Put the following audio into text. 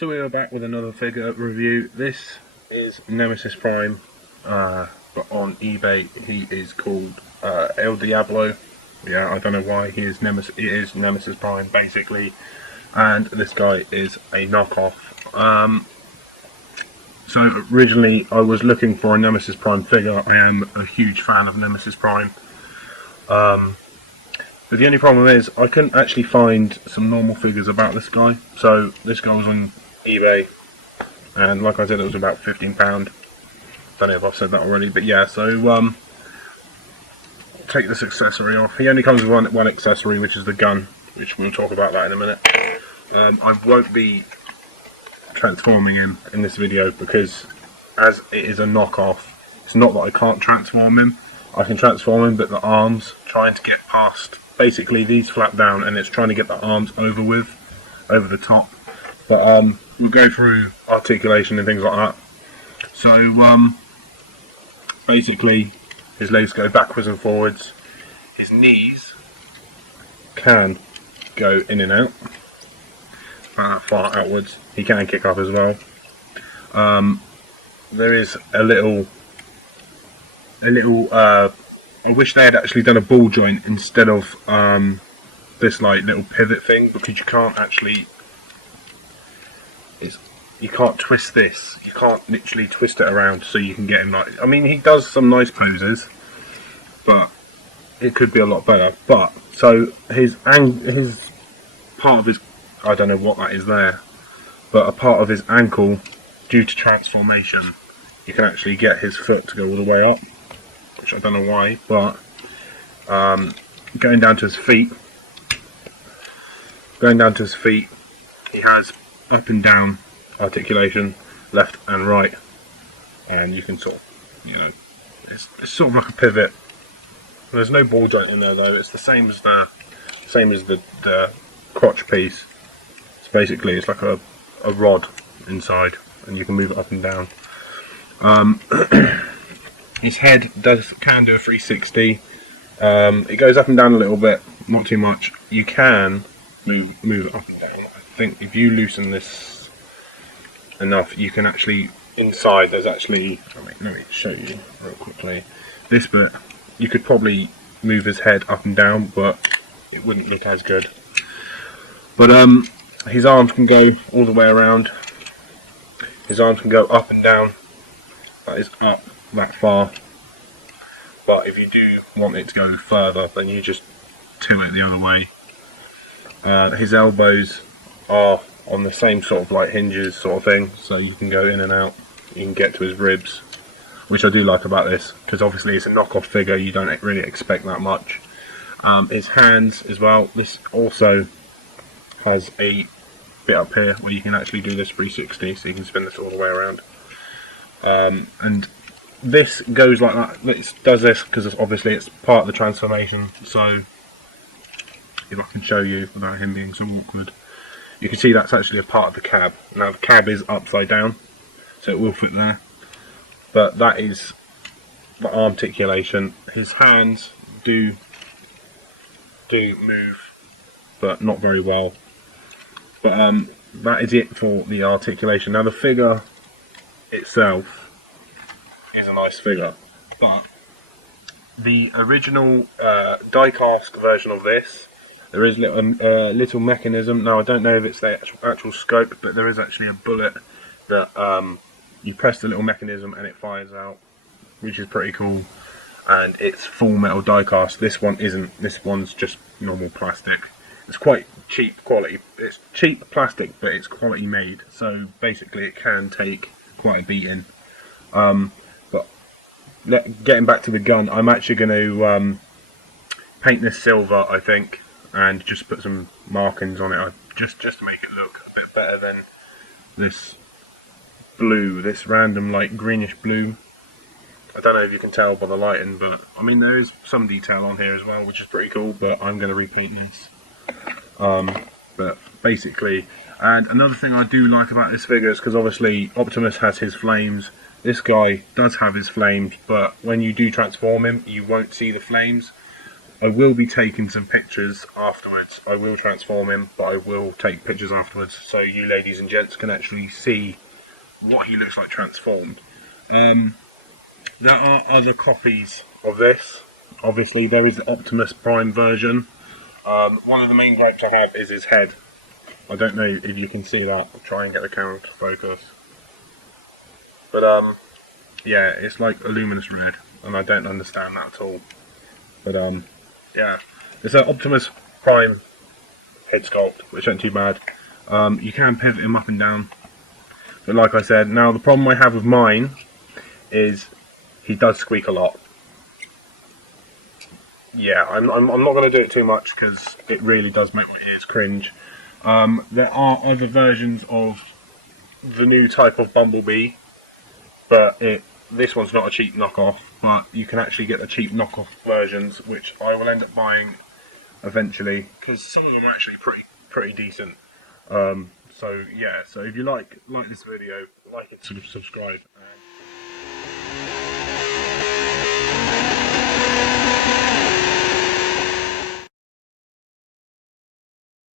So we are back with another figure review. This is Nemesis Prime, but on eBay he is called El Diablo. Yeah, I don't know why he is Nemesis. It is Nemesis Prime basically, and this guy is a knockoff. So originally I was looking for a Nemesis Prime figure. I am a huge fan of Nemesis Prime. But the only problem is I couldn't actually find some normal figures about this guy. So this guy was on eBay, and like I said, it was about £15. Don't know if I've said that already, but yeah. So take this accessory off. He only comes with one accessory, which is the gun, which we'll talk about that in a minute. I won't be transforming him in this video because, as it is a knockoff, it's not that I can't transform him. I can transform him, but the arms, trying to get past, basically these flap down, and it's trying to get the arms over the top. But we'll go through articulation and things like that. So basically, his legs go backwards and forwards. His knees can go in and out, far outwards. He can kick up as well. There is a little. I wish they had actually done a ball joint instead of this like little pivot thing, because you can't actually. You can't twist this. You can't literally twist it around so you can get him like. I mean, he does some nice poses, but it could be a lot better. But so his part of his, I don't know what that is there, but a part of his ankle, due to transformation, you can actually get his foot to go all the way up, which I don't know why. But going down to his feet, he has up and down articulation, left and right, and you can sort of, it's sort of like a pivot. There's no ball joint in there though. It's the same as the crotch piece. So basically, it's like a rod inside, and you can move it up and down. His head can do a 360. It goes up and down a little bit, not too much. You can move it up and down. I think if you loosen this enough, you can actually, inside there's actually, let me show you real quickly. This bit, you could probably move his head up and down, but it wouldn't look as good. But his arms can go all the way around. His arms can go up and down. That is up that far. But if you do want it to go further, then you just tilt it the other way. His elbows are on the same sort of like hinges sort of thing, so you can go in and out. You can get to his ribs, which I do like about this, because obviously it's a knockoff figure, you don't really expect that much. His hands as well, this also has a bit up here where you can actually do this 360, so you can spin this all the way around. And this goes like that. It does this because obviously it's part of the transformation. So if I can show you without him being so awkward, you can see that's actually a part of the cab. Now the cab is upside down, so it will fit there. But that is the articulation. His hands do move, but not very well. But that is it for the articulation. Now the figure itself is a nice figure, but the original die-cast version of this, there is a little mechanism. Now I don't know if it's the actual scope, but there is actually a bullet that you press the little mechanism and it fires out, which is pretty cool. And it's full metal die-cast. This one isn't. This one's just normal plastic. It's quite cheap quality. It's cheap plastic, but it's quality made. So basically, it can take quite a beating. But getting back to the gun, I'm actually going to paint this silver, I think, and just put some markings on it, just to make it look a bit better than this blue, this random like greenish blue. I don't know if you can tell by the lighting, but I mean there is some detail on here as well, which is pretty cool. But I'm going to repaint this. But basically, and another thing I do like about this figure is because obviously Optimus has his flames. This guy does have his flames, but when you do transform him, you won't see the flames. I will be taking some pictures afterwards that, I will transform him, but I will take pictures afterwards so you ladies and gents can actually see what he looks like transformed. There are other copies of this. Obviously, there is the Optimus Prime version. One of the main gripes I have is his head. I don't know if you can see that. I'll try and get the camera to focus. But yeah, it's like a luminous red, and I don't understand that at all. But yeah, it's an Optimus Prime head sculpt, which ain't too bad. You can pivot him up and down, but like I said, now the problem I have with mine is he does squeak a lot. Yeah, I'm not going to do it too much because it really does make my ears cringe. There are other versions of the new type of Bumblebee, but this one's not a cheap knockoff, but you can actually get the cheap knockoff versions, which I will end up buying eventually, because some of them are actually pretty decent. So yeah, so if you like this video, like it, subscribe.